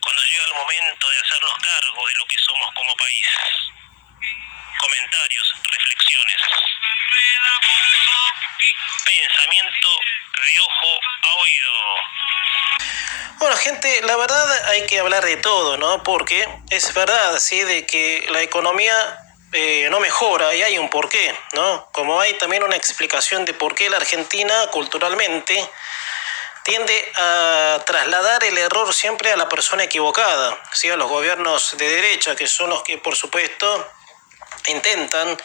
cuando llega el momento de hacernos cargo de lo que somos como país. Comentarios, reflexiones, pensamiento de ojo a oído. Bueno, gente, la verdad hay que hablar de todo, ¿no? Porque es verdad, sí, de que la economía no mejora y hay un porqué, ¿no? Como hay también una explicación de por qué la Argentina culturalmente tiende a trasladar el error siempre a la persona equivocada, ¿sí? A los gobiernos de derecha, que son los que, por supuesto, intentan,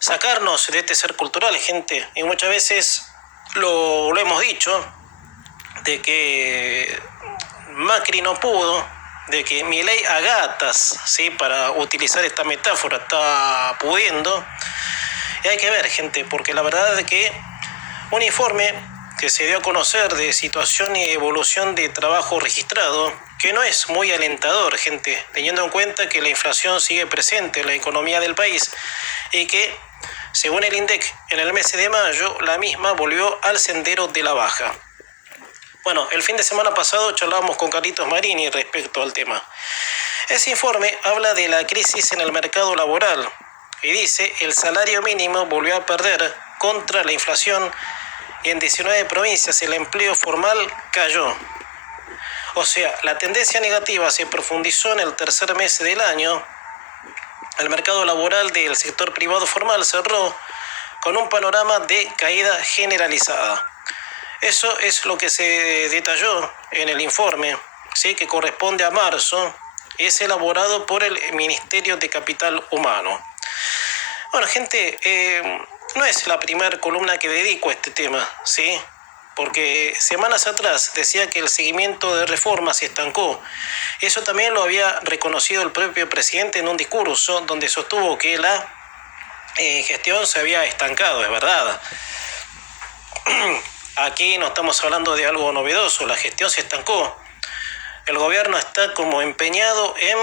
sacarnos de este ser cultural, gente. Y muchas veces lo hemos dicho, de que Macri no pudo, de que Milei a gatas, ¿sí? Para utilizar esta metáfora, está pudiendo. Y hay que ver, gente, porque la verdad es que un informe que se dio a conocer de situación y evolución de trabajo registrado, que no es muy alentador, gente, teniendo en cuenta que la inflación sigue presente en la economía del país y que, según el INDEC, en el mes de mayo, la misma volvió al sendero de la baja. Bueno, el fin de semana pasado charlábamos con Carlitos Marini respecto al tema. Ese informe habla de la crisis en el mercado laboral y dice el salario mínimo volvió a perder contra la inflación y en 19 provincias el empleo formal cayó. O sea, la tendencia negativa se profundizó en el tercer mes del año. El mercado laboral del sector privado formal cerró con un panorama de caída generalizada. Eso es lo que se detalló en el informe, ¿sí? Que corresponde a marzo, es elaborado por el Ministerio de Capital Humano. Bueno, gente, no es la primera columna que dedico a este tema, ¿sí? Porque semanas atrás decía que el seguimiento de reformas se estancó. Eso también lo había reconocido el propio presidente en un discurso donde sostuvo que la gestión se había estancado, es verdad. Aquí no estamos hablando de algo novedoso, la gestión se estancó. El gobierno está como empeñado en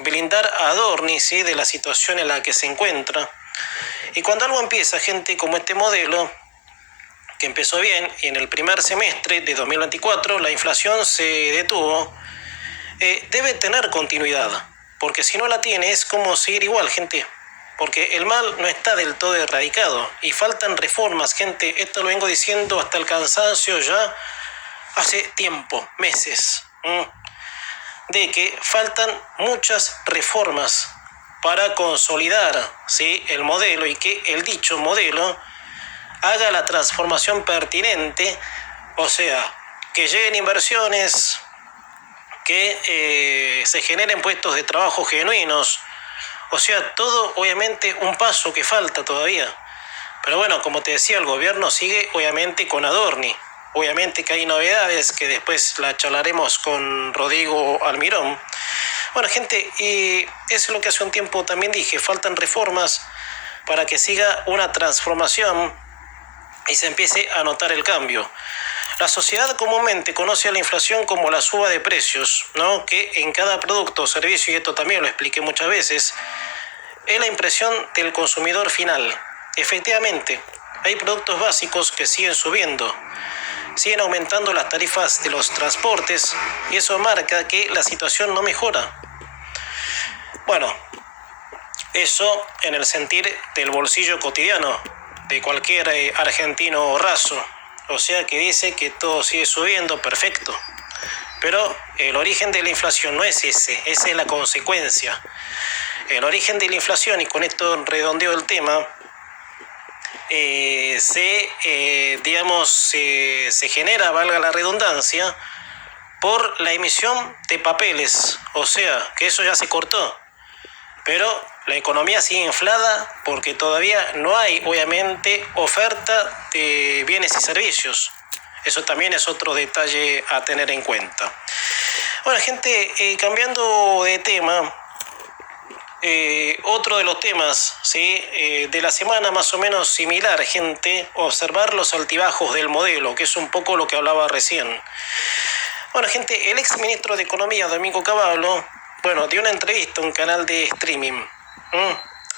blindar a Adorni, ¿sí? De la situación en la que se encuentra. Y cuando algo empieza, gente, como este modelo, que empezó bien, y en el primer semestre de 2024 la inflación se detuvo, debe tener continuidad, porque si no la tiene es como seguir igual, gente. Porque el mal no está del todo erradicado y faltan reformas, gente. Esto lo vengo diciendo hasta el cansancio ya hace tiempo, meses, de que faltan muchas reformas para consolidar, ¿sí? El modelo y que el dicho modelo haga la transformación pertinente, o sea, que lleguen inversiones, que se generen puestos de trabajo genuinos. O sea, todo obviamente un paso que falta todavía. Pero bueno, como te decía, el gobierno sigue obviamente con Adorni. Obviamente que hay novedades que después la charlaremos con Rodrigo Almirón. Bueno, gente, y eso es lo que hace un tiempo también dije, faltan reformas para que siga una transformación y se empiece a notar el cambio. La sociedad comúnmente conoce a la inflación como la suba de precios, ¿no? Que en cada producto o servicio, y esto también lo expliqué muchas veces, es la impresión del consumidor final. Efectivamente, hay productos básicos que siguen subiendo, siguen aumentando las tarifas de los transportes y eso marca que la situación no mejora. Bueno, eso en el sentir del bolsillo cotidiano de cualquier argentino raso. O sea que dice que todo sigue subiendo, perfecto. Pero el origen de la inflación no es ese, esa es la consecuencia. El origen de la inflación, y con esto redondeo el tema, se genera, valga la redundancia, por la emisión de papeles. O sea, que eso ya se cortó. Pero la economía sigue inflada porque todavía no hay, obviamente, oferta de bienes y servicios. Eso también es otro detalle a tener en cuenta. Bueno, gente, cambiando de tema, otro de los temas, ¿sí? De la semana más o menos similar, gente, observar los altibajos del modelo, que es un poco lo que hablaba recién. Bueno, gente, el ex ministro de Economía, Domingo Cavallo, dio una entrevista a un canal de streaming.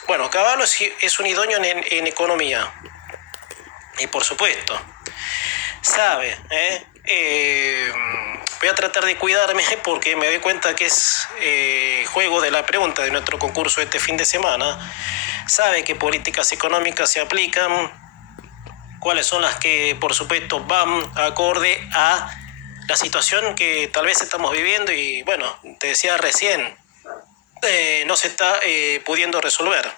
Bueno, Cavallo es un idóneo en economía. Y por supuesto, sabe, voy a tratar de cuidarme porque me doy cuenta que es juego de la pregunta de nuestro concurso este fin de semana. Sabe qué políticas económicas se aplican, cuáles son las que por supuesto van acorde a la situación que tal vez estamos viviendo y bueno, te decía recién, no se está pudiendo resolver.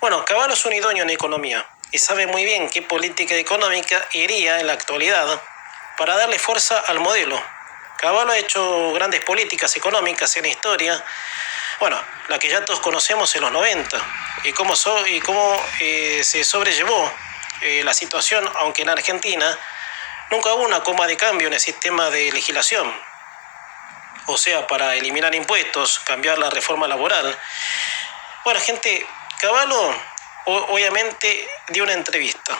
Bueno, Caballo es un idóneo en economía y sabe muy bien qué política económica iría en la actualidad para darle fuerza al modelo. Caballo ha hecho grandes políticas económicas en la historia, bueno, la que ya todos conocemos en los 90, y cómo se sobrellevó la situación, aunque en Argentina nunca hubo una coma de cambio en el sistema de legislación, o sea, para eliminar impuestos, cambiar la reforma laboral. Bueno, gente, Caballo obviamente dio una entrevista.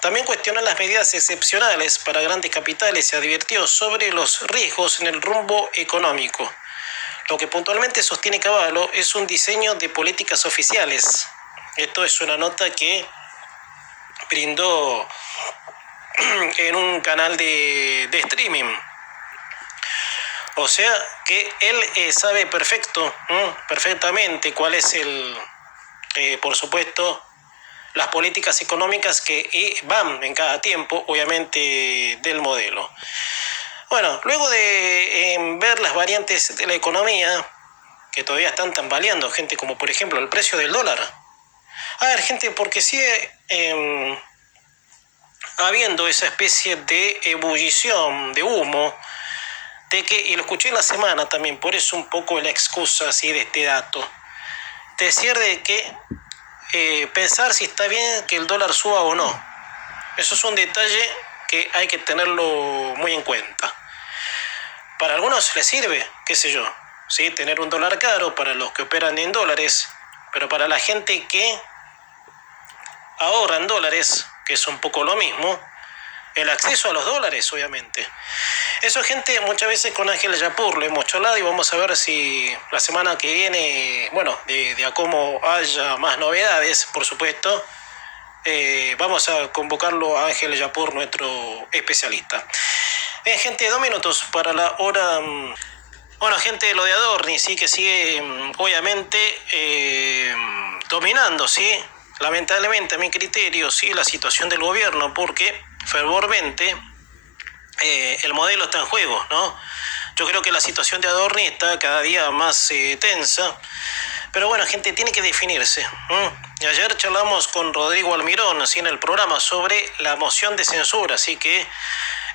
También cuestionó las medidas excepcionales para grandes capitales y advirtió sobre los riesgos en el rumbo económico. Lo que puntualmente sostiene Caballo es un diseño de políticas oficiales. Esto es una nota que brindó en un canal de streaming. O sea que él sabe perfectamente cuál es por supuesto, las políticas económicas que van en cada tiempo, obviamente, del modelo. Bueno, luego de ver las variantes de la economía, que todavía están tambaleando, gente, como por ejemplo el precio del dólar. A ver, gente, porque sigue habiendo esa especie de ebullición, de humo, de que, y lo escuché en la semana también, por eso un poco la excusa así de este dato, decir de que pensar si está bien que el dólar suba o no. Eso es un detalle que hay que tenerlo muy en cuenta. Para algunos les sirve, qué sé yo, ¿sí? Tener un dólar caro para los que operan en dólares, pero para la gente que ahorra en dólares, que es un poco lo mismo, el acceso a los dólares, obviamente. Eso, gente, muchas veces con Ángel Yapur lo hemos charlado y vamos a ver si la semana que viene, bueno, de a cómo haya más novedades, por supuesto, vamos a convocarlo a Ángel Yapur, nuestro especialista. Bien, gente, 2 minutos para la hora. Bueno, gente, lo de Adorni, sí, que sigue, obviamente, dominando, sí, lamentablemente a mi criterio, sí, la situación del gobierno, porque fervormente el modelo está en juego, ¿no? Yo creo que la situación de Adorni está cada día más tensa, pero bueno, gente, tiene que definirse. Y ayer charlamos con Rodrigo Almirón, así en el programa, sobre la moción de censura, así que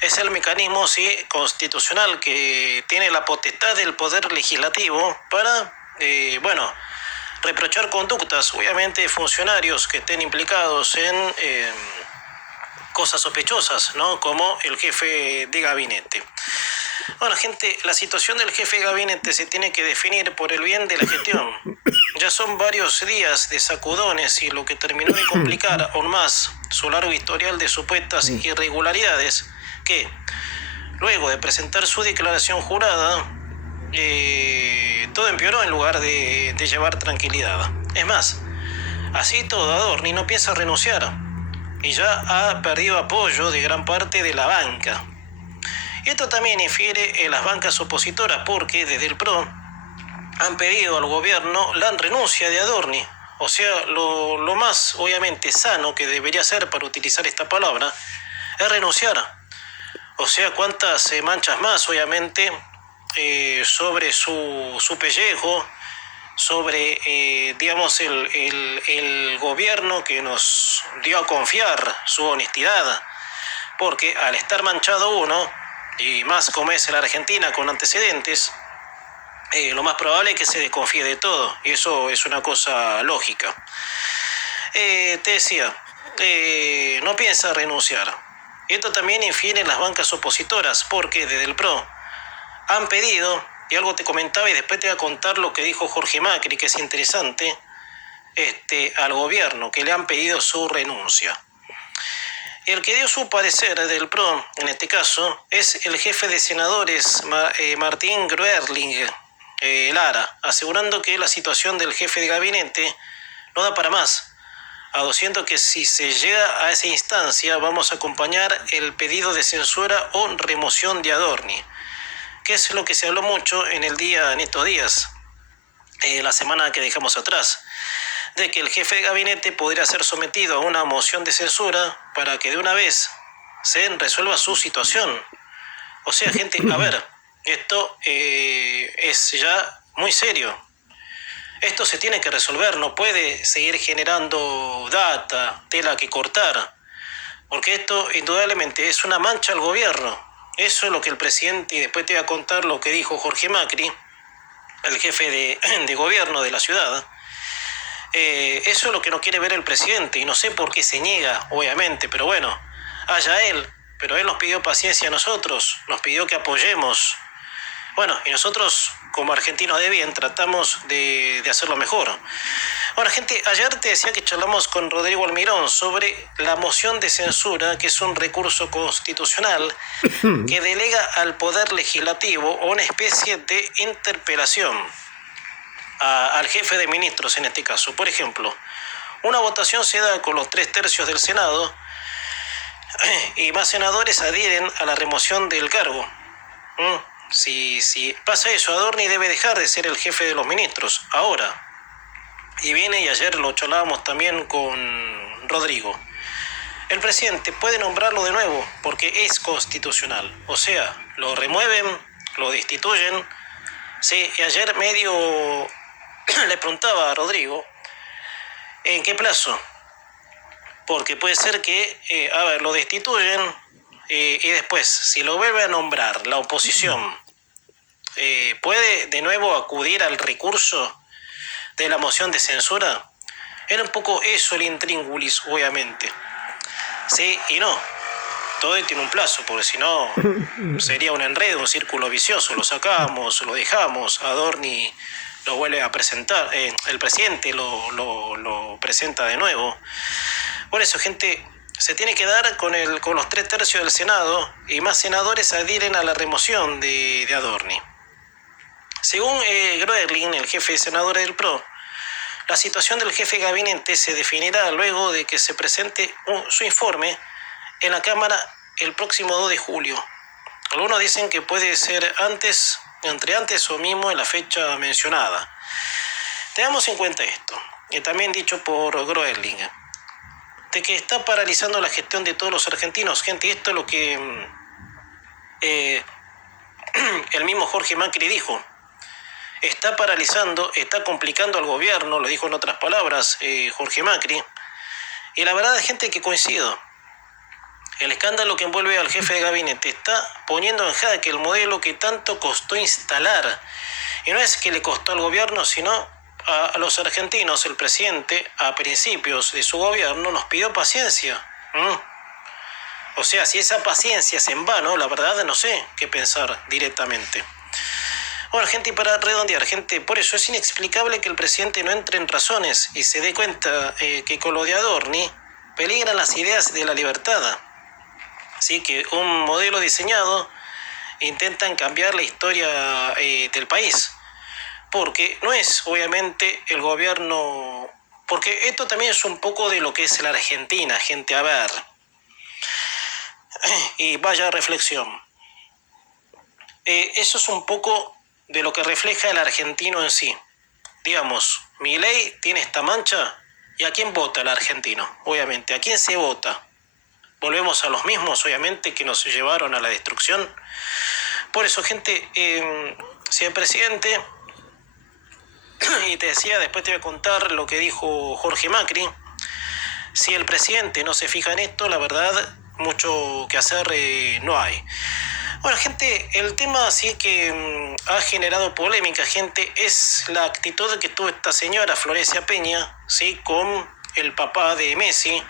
es el mecanismo, sí, constitucional que tiene la potestad del poder legislativo para, bueno, reprochar conductas, obviamente, de funcionarios que estén implicados en cosas sospechosas, ¿no? Como el jefe de gabinete. Bueno, gente, la situación del jefe de gabinete se tiene que definir por el bien de la gestión. Ya son varios días de sacudones y lo que terminó de complicar aún más su largo historial de supuestas irregularidades, que luego de presentar su declaración jurada, todo empeoró en lugar de llevar tranquilidad. Es más, así todo, Adorni no piensa renunciar y ya ha perdido apoyo de gran parte de la banca. Y esto también infiere en las bancas opositoras porque desde el PRO han pedido al gobierno la renuncia de Adorni. O sea, lo más obviamente sano que debería ser, para utilizar esta palabra, es renunciar. O sea, cuántas manchas más, obviamente, sobre su pellejo, sobre, digamos, el gobierno que nos dio a confiar su honestidad. Porque al estar manchado uno, y más como es la Argentina con antecedentes, lo más probable es que se desconfíe de todo, y eso es una cosa lógica. Te decía, no piensa renunciar. Y esto también infiere en las bancas opositoras, porque desde el PRO han pedido, y algo te comentaba y después te voy a contar lo que dijo Jorge Macri, que es interesante, al gobierno, que le han pedido su renuncia. El que dio su parecer del PRO, en este caso, es el jefe de senadores, Martín Groerling Lara, asegurando que la situación del jefe de gabinete no da para más. aduciendo que si se llega a esa instancia vamos a acompañar el pedido de censura o remoción de Adorni, que es lo que se habló mucho en estos días, la semana que dejamos atrás, de que el jefe de gabinete podría ser sometido a una moción de censura para que de una vez se resuelva su situación. O sea, gente, a ver, esto es ya muy serio. Esto se tiene que resolver, no puede seguir generando data, tela que cortar, porque esto indudablemente es una mancha al gobierno. Eso es lo que el presidente, y después te voy a contar lo que dijo Jorge Macri, el jefe de gobierno de la ciudad. Eso es lo que no quiere ver el presidente, y no sé por qué se niega, obviamente, pero bueno, allá él. Pero él nos pidió paciencia a nosotros, nos pidió que apoyemos. Bueno, y nosotros, como argentinos de bien, tratamos de hacerlo mejor. Bueno, gente, ayer te decía que charlamos con Rodrigo Almirón sobre la moción de censura, que es un recurso constitucional que delega al Poder Legislativo una especie de interpelación al jefe de ministros en este caso. Por ejemplo, una votación se da con los 3/3 del Senado y más senadores adhieren a la remoción del cargo. Si pasa eso, Adorni debe dejar de ser el jefe de los ministros ahora. Y viene, y ayer lo charlábamos también con Rodrigo, el presidente puede nombrarlo de nuevo porque es constitucional. O sea, lo remueven, lo destituyen. Sí, y ayer medio le preguntaba a Rodrigo en qué plazo, porque puede ser que, lo destituyen y después, si lo vuelve a nombrar la oposición, puede de nuevo acudir al recurso de la moción de censura. Era un poco eso el intríngulis, obviamente. Sí y no. Todo tiene un plazo, porque si no sería un enredo, un círculo vicioso. Lo sacamos, lo dejamos, Adorni lo vuelve a presentar, el presidente lo presenta de nuevo. Por eso, gente, se tiene que dar con los 3/3 del Senado y más senadores adhieren a la remoción de Adorni. Según Groerling, el jefe de senadores del PRO, la situación del jefe de gabinete se definirá luego de que se presente su informe en la Cámara el próximo 2 de julio. Algunos dicen que puede ser entre antes o mismo en la fecha mencionada. Tengamos en cuenta esto, y también dicho por Groerling, de que está paralizando la gestión de todos los argentinos. Gente, esto es lo que el mismo Jorge Macri dijo. Está paralizando, está complicando al gobierno, lo dijo en otras palabras Jorge Macri. Y la verdad, gente, que coincido. El escándalo que envuelve al jefe de gabinete está poniendo en jaque el modelo que tanto costó instalar. Y no es que le costó al gobierno, sino a los argentinos. El presidente, a principios de su gobierno, nos pidió paciencia. O sea, si esa paciencia es en vano, la verdad no sé qué pensar directamente. Bueno, gente, y para redondear, gente, por eso es inexplicable que el presidente no entre en razones y se dé cuenta que con lo de Adorni peligran las ideas de la libertad. Así que un modelo diseñado intentan cambiar la historia del país, porque no es obviamente el gobierno, porque esto también es un poco de lo que es la Argentina, gente, a ver, y vaya reflexión. Eso es un poco de lo que refleja el argentino en sí. Digamos, Milei tiene esta mancha, ¿y a quién vota el argentino? Obviamente, ¿a quién se vota? Volvemos a los mismos, obviamente, que nos llevaron a la destrucción. Por eso, gente, si el presidente, y te decía, después te voy a contar lo que dijo Jorge Macri, si el presidente no se fija en esto, la verdad, mucho que hacer no hay. Bueno, gente, el tema sí que ha generado polémica, gente, es la actitud que tuvo esta señora Florencia Peña, ¿sí?, con el papá de Messi,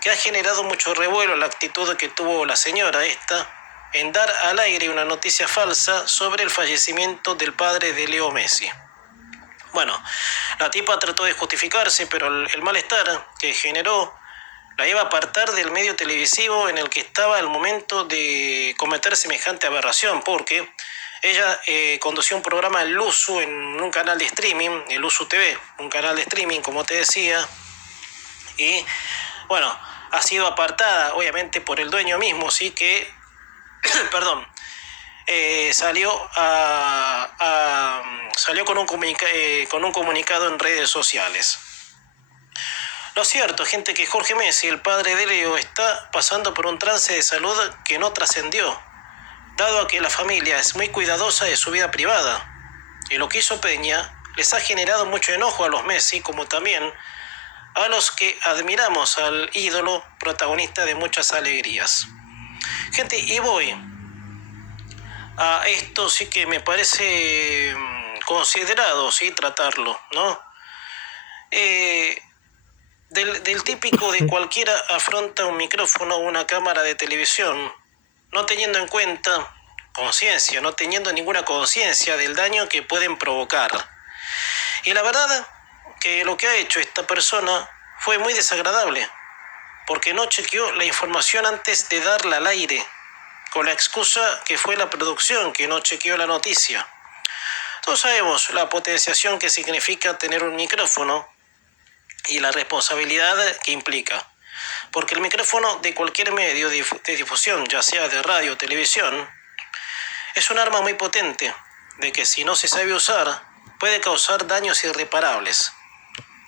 que ha generado mucho revuelo la actitud que tuvo la señora esta en dar al aire una noticia falsa sobre el fallecimiento del padre de Leo Messi. Bueno, la tipa trató de justificarse, pero el malestar que generó la iba a apartar del medio televisivo en el que estaba al momento de cometer semejante aberración, porque ella condució un programa en Luzu, en un canal de streaming, el Luzu TV, un canal de streaming, como te decía, y, bueno, ha sido apartada, obviamente, por el dueño mismo, sí que, perdón, salió con con un comunicado en redes sociales. Lo cierto, gente, que Jorge Messi, el padre de Leo, está pasando por un trance de salud que no trascendió, dado a que la familia es muy cuidadosa de su vida privada. Y lo que hizo Peña les ha generado mucho enojo a los Messi, como también a los que admiramos al ídolo protagonista de muchas alegrías. Gente, y voy a esto, sí que me parece considerado, sí, tratarlo, ¿no? Del típico de cualquiera afronta un micrófono o una cámara de televisión, no teniendo en cuenta conciencia, no teniendo ninguna conciencia del daño que pueden provocar. Y la verdad que lo que ha hecho esta persona fue muy desagradable, porque no chequeó la información antes de darla al aire, con la excusa que fue la producción que no chequeó la noticia. Todos sabemos la potenciación que significa tener un micrófono y la responsabilidad que implica, porque el micrófono de cualquier medio de difusión, ya sea de radio o televisión, es un arma muy potente, de que si no se sabe usar, puede causar daños irreparables.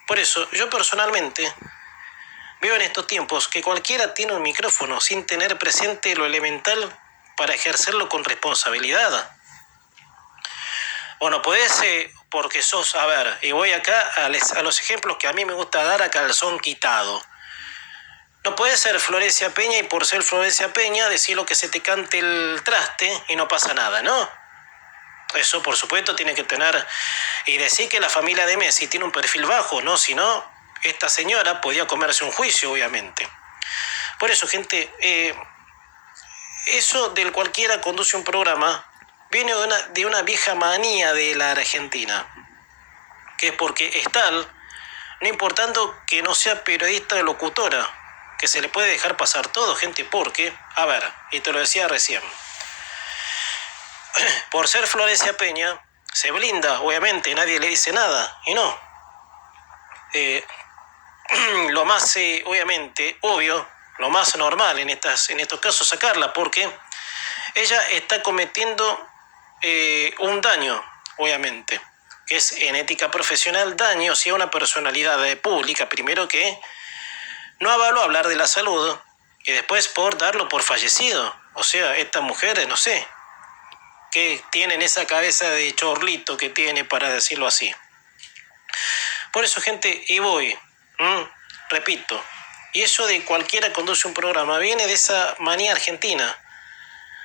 Por eso, yo personalmente veo en estos tiempos que cualquiera tiene un micrófono sin tener presente lo elemental para ejercerlo con responsabilidad. Bueno, podés, porque sos, a ver, y voy acá a los ejemplos que a mí me gusta dar a calzón quitado. No puedes ser Florencia Peña y por ser Florencia Peña decir lo que se te cante el traste y no pasa nada, ¿no? Eso, por supuesto, tiene que tener... Y decir que la familia de Messi tiene un perfil bajo, ¿no? Si no, esta señora podía comerse un juicio, obviamente. Por eso, gente, eso del cualquiera conduce un programa viene de una vieja manía de la Argentina, que es porque es tal, no importando que no sea periodista o locutora, que se le puede dejar pasar todo, gente, porque, a ver, y te lo decía recién, por ser Florencia Peña, se blinda, obviamente, nadie le dice nada, y no. Lo más, obviamente, obvio, lo más normal en estos casos sacarla, porque ella está cometiendo un daño, obviamente, que es en ética profesional daño si a una personalidad pública, primero que no avaló hablar de la salud y después por darlo por fallecido. O sea, esta mujer, no sé, qué tiene en esa cabeza de chorlito que tiene, para decirlo así. Por eso, gente, y voy, repito, y eso de cualquiera conduce un programa viene de esa manía argentina.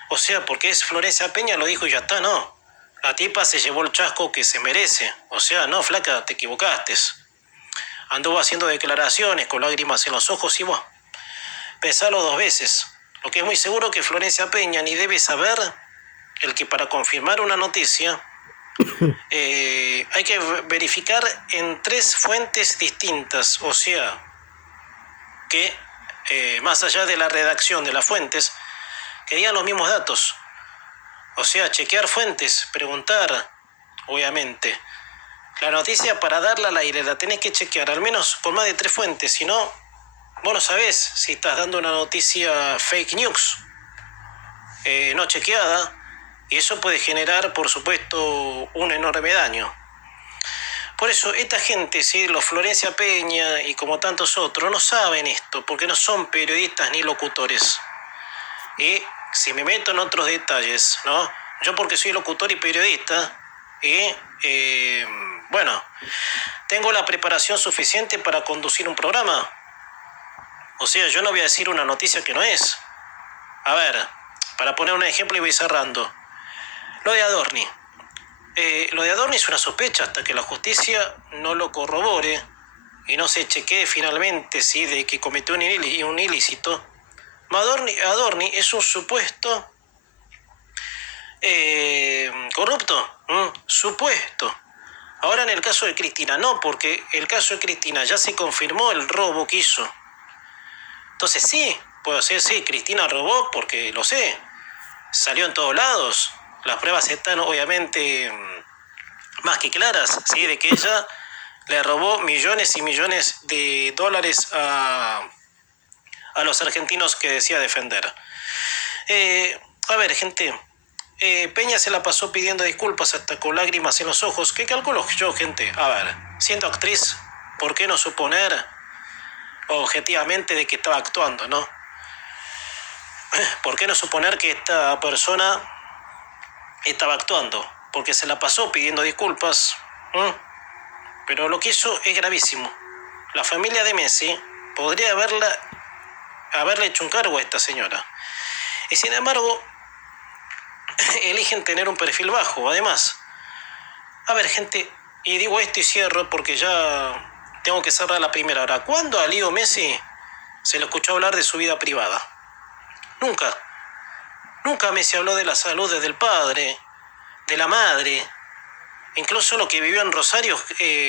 O sea, porque es Florencia Peña, lo dijo y ya está, no. La tipa se llevó el chasco que se merece. O sea, no, flaca, te equivocaste. Anduvo haciendo declaraciones con lágrimas en los ojos y vos, pensalo dos veces. Lo que es muy seguro que Florencia Peña ni debe saber el que para confirmar una noticia hay que verificar en 3 fuentes distintas. O sea, que más allá de la redacción de las fuentes, que digan los mismos datos. O sea, chequear fuentes, preguntar, obviamente. La noticia, para darla al aire, la tenés que chequear al menos con más de 3 fuentes, si no, vos no sabés si estás dando una noticia fake news, no chequeada, y eso puede generar, por supuesto, un enorme daño. Por eso, esta gente, ¿sí? Los Florencia Peña y como tantos otros, no saben esto, porque no son periodistas ni locutores. Y si me meto en otros detalles, ¿no? Yo, porque soy locutor y periodista, y bueno, tengo la preparación suficiente para conducir un programa. O sea, yo no voy a decir una noticia que no es. A ver, para poner un ejemplo y voy cerrando. Lo de Adorni. Lo de Adorni es una sospecha hasta que la justicia no lo corrobore y no se chequee finalmente si de que cometió un ilícito. Adorni es un supuesto corrupto, supuesto. Ahora en el caso de Cristina no, porque el caso de Cristina ya se confirmó el robo que hizo. Entonces sí, puedo decir sí, Cristina robó porque lo sé, salió en todos lados. Las pruebas están obviamente más que claras, ¿sí? De que ella le robó millones y millones de dólares a los argentinos que decía defender. A ver, gente, Peña se la pasó pidiendo disculpas hasta con lágrimas en los ojos. ¿Qué calculo yo, gente? A ver, siendo actriz, ¿por qué no suponer objetivamente de que estaba actuando, no? ¿Por qué no suponer que esta persona estaba actuando? Porque se la pasó pidiendo disculpas. Pero lo que hizo es gravísimo. La familia de Messi podría haberle hecho un cargo a esta señora. Y sin embargo, eligen tener un perfil bajo. Además, a ver, gente, y digo esto y cierro porque ya tengo que cerrar la primera hora. ¿Cuándo a Leo Messi se le escuchó hablar de su vida privada? Nunca. Nunca Messi habló de la salud del padre, de la madre. Incluso lo que vivió en Rosario,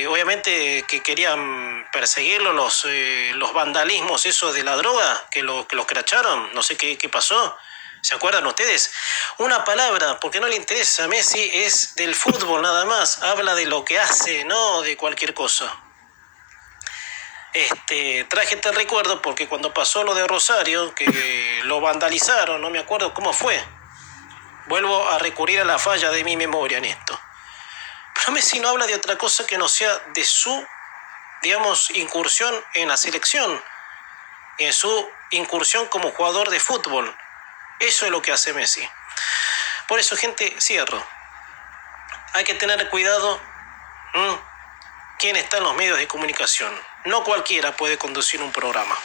obviamente que querían perseguirlo, los vandalismos esos de la droga, que los cracharon, no sé qué pasó. ¿Se acuerdan ustedes? Una palabra, porque no le interesa a Messi, es del fútbol nada más. Habla de lo que hace, no de cualquier cosa. Traje este recuerdo porque cuando pasó lo de Rosario, que lo vandalizaron, no me acuerdo cómo fue. Vuelvo a recurrir a la falla de mi memoria en esto. Pero Messi no habla de otra cosa que no sea de su, digamos, incursión en la selección, en su incursión como jugador de fútbol. Eso es lo que hace Messi. Por eso, gente, cierro. Hay que tener cuidado quién está en los medios de comunicación. No cualquiera puede conducir un programa.